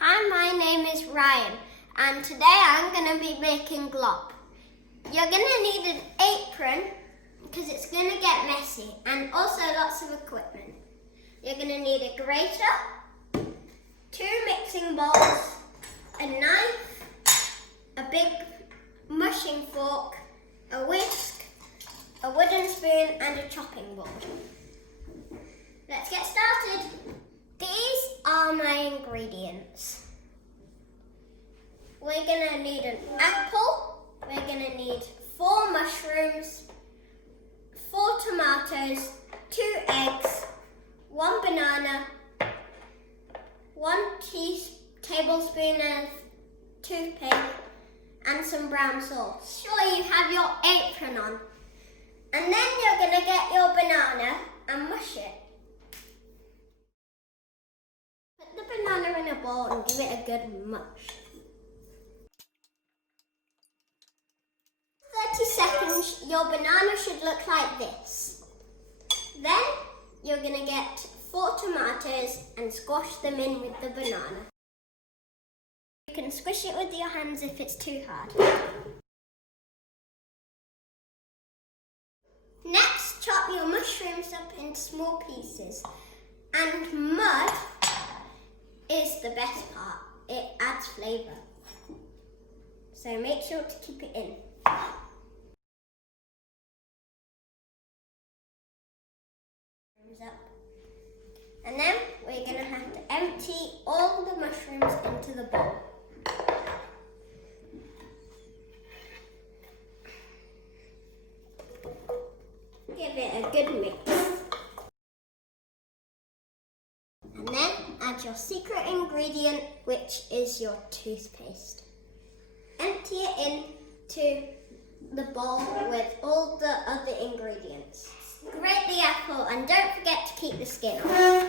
Hi, my name is Ryan, and today I'm going to be making glop. You're going to need an apron because it's going to get messy, and also lots of equipment. You're going to need a grater, 2 mixing bowls, a knife, a big mushing fork, a whisk, a wooden spoon and a chopping board. Let's get started. These are my ingredients. We're going to need an apple, we're going to need 4 mushrooms, 4 tomatoes, 2 eggs, 1 banana, 1 tablespoon of toothpaste and some brown sauce. Sure you have your apron on. And then you're going to get your banana and mush it. Put the banana in a bowl and give it a good mush. 30 seconds, your banana should look like this. Then you're going to get 4 tomatoes and squash them in with the banana. You can squish it with your hands if it's too hard. Next, chop your mushrooms up into small pieces. And mud is the best part. It adds flavour. So make sure to keep it in. Up. And then we're going to have to empty all the mushrooms into the bowl. Give it a good mix. And then add your secret ingredient, which is your toothpaste. Empty it into the bowl with all the other ingredients. Grate the apple and don't forget to keep the skin off.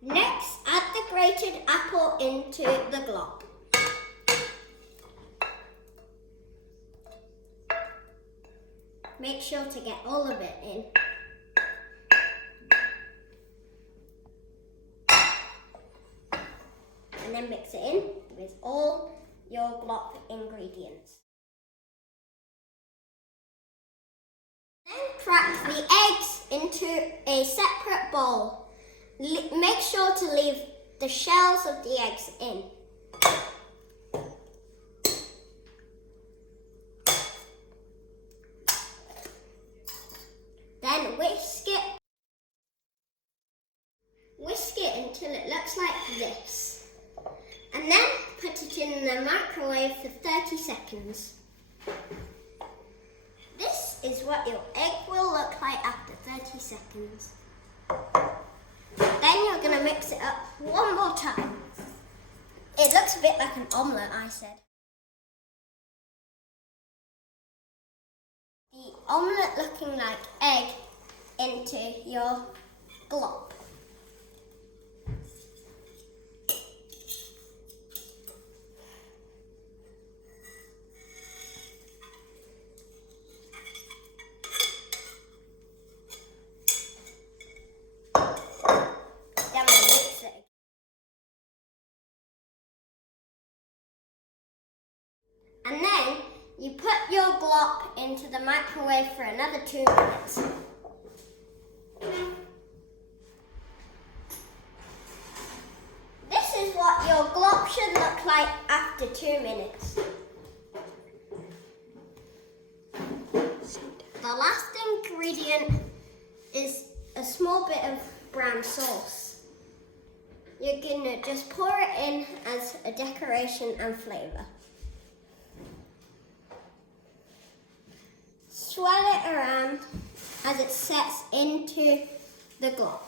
Next, add the grated apple into the glop. Make sure to get all of it in. And then mix it in with all your glop ingredients. Then crack the eggs into a separate bowl. Make sure to leave the shells of the eggs in. Then whisk it until it looks like this. And then put it in the microwave for 30 seconds. This is what your egg will look like after 30 seconds. Then you're going to mix it up one more time. It looks a bit like an omelette, I said. The omelette looking like egg into your glop. And then you put your glop into the microwave for another 2 minutes. This is what your glop should look like after 2 minutes. The last ingredient is a small bit of brown sauce. You're going to just pour it in as a decoration and flavour. Swirl it around as it sets into the glop.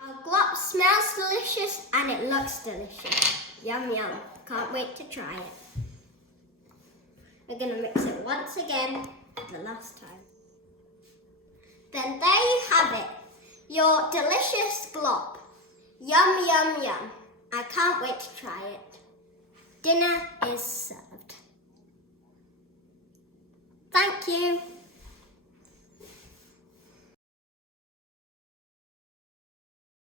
Our glop smells delicious and it looks delicious. Yum yum. Can't wait to try it. We're going to mix it once again for the last time. Then there you have it. Your delicious glop. Yum yum yum. I can't wait to try it. Dinner is served. Thank you.